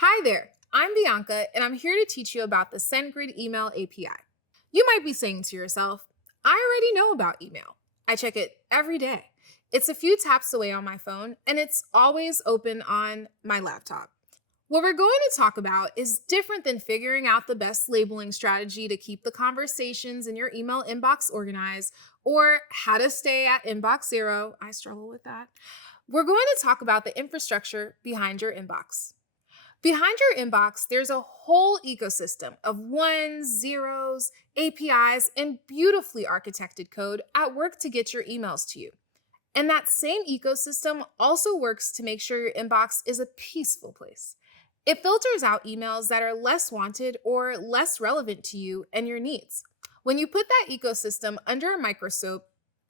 Hi there, I'm Bianca, and I'm here to teach you about the SendGrid email API. You might be saying to yourself, I already know about email. I check it every day. It's a few taps away on my phone, and it's always open on my laptop. What we're going to talk about is different than figuring out the best labeling strategy to keep the conversations in your email inbox organized or how to stay at inbox zero. I struggle with that. We're going to talk about the infrastructure behind your inbox. Behind your inbox, there's a whole ecosystem of ones, zeros, APIs, and beautifully architected code at work to get your emails to you. And that same ecosystem also works to make sure your inbox is a peaceful place. It filters out emails that are less wanted or less relevant to you and your needs. When you put that ecosystem under a microscope,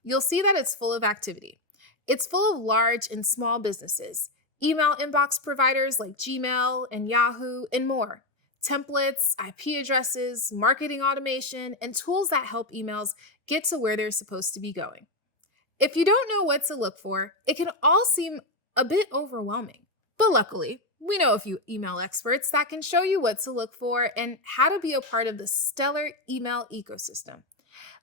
you'll see that it's full of activity. It's full of large and small businesses, email inbox providers like Gmail and Yahoo, and more. Templates, IP addresses, marketing automation, and tools that help emails get to where they're supposed to be going. If you don't know what to look for, it can all seem a bit overwhelming. But luckily, we know a few email experts that can show you what to look for and how to be a part of the stellar email ecosystem.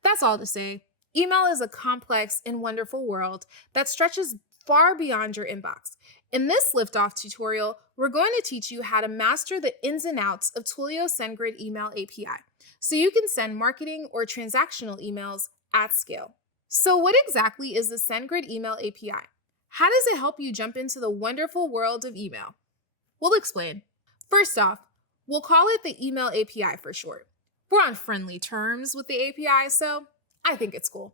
That's all to say, email is a complex and wonderful world that stretches far beyond your inbox. In this Liftoff tutorial, we're going to teach you how to master the ins and outs of Twilio SendGrid email API so you can send marketing or transactional emails at scale. So what exactly is the SendGrid email API? How does it help you jump into the wonderful world of email? We'll explain. First off, we'll call it the email API for short. We're on friendly terms with the API, so I think it's cool.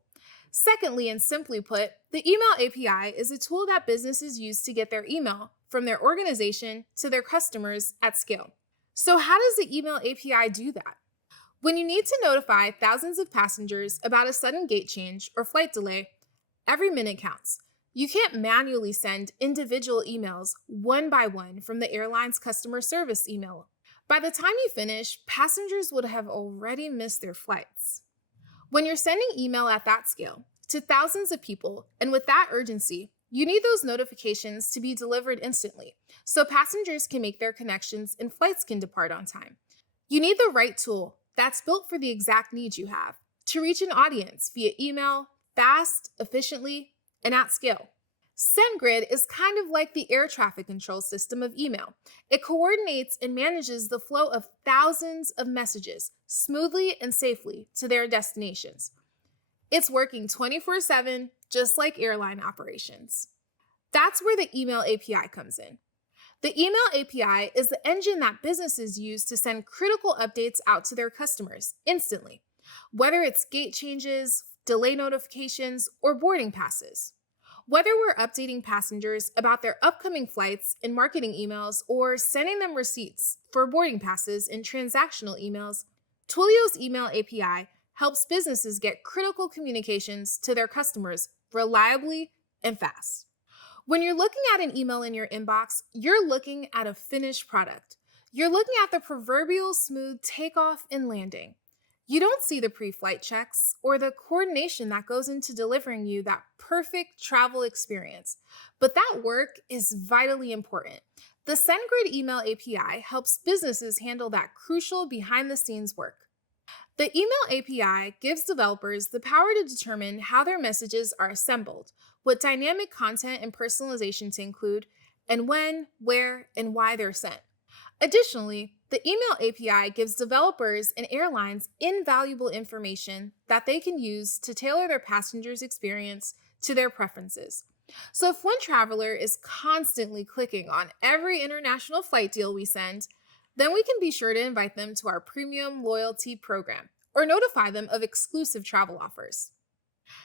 Secondly, and simply put, the email API is a tool that businesses use to get their email from their organization to their customers at scale. So how does the email API do that? When you need to notify thousands of passengers about a sudden gate change or flight delay, every minute counts. You can't manually send individual emails one by one from the airline's customer service email. By the time you finish, passengers would have already missed their flights. When you're sending email at that scale to thousands of people and with that urgency, you need those notifications to be delivered instantly so passengers can make their connections and flights can depart on time. You need the right tool that's built for the exact needs you have to reach an audience via email, fast, efficiently, and at scale. SendGrid is kind of like the air traffic control system of email. It coordinates and manages the flow of thousands of messages smoothly and safely to their destinations. It's working 24/7, just like airline operations. That's where the email API comes in. The email API is the engine that businesses use to send critical updates out to their customers instantly, whether it's gate changes, delay notifications, or boarding passes. Whether we're updating passengers about their upcoming flights in marketing emails or sending them receipts for boarding passes in transactional emails, Twilio's email API helps businesses get critical communications to their customers reliably and fast. When you're looking at an email in your inbox, you're looking at a finished product. You're looking at the proverbial smooth takeoff and landing. You don't see the pre-flight checks or the coordination that goes into delivering you that perfect travel experience. But that work is vitally important. The SendGrid email API helps businesses handle that crucial behind-the-scenes work. The email API gives developers the power to determine how their messages are assembled, what dynamic content and personalization to include, and when, where, and why they're sent. Additionally, the email API gives developers and airlines invaluable information that they can use to tailor their passengers' experience to their preferences. So if one traveler is constantly clicking on every international flight deal we send, then we can be sure to invite them to our premium loyalty program or notify them of exclusive travel offers.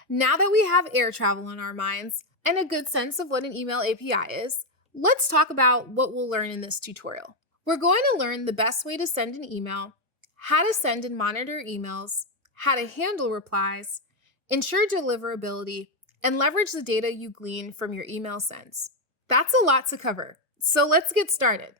Now that we have air travel on our minds and a good sense of what an email API is, let's talk about what we'll learn in this tutorial. We're going to learn the best way to send an email, how to send and monitor emails, how to handle replies, ensure deliverability, and leverage the data you glean from your email sends. That's a lot to cover, so let's get started.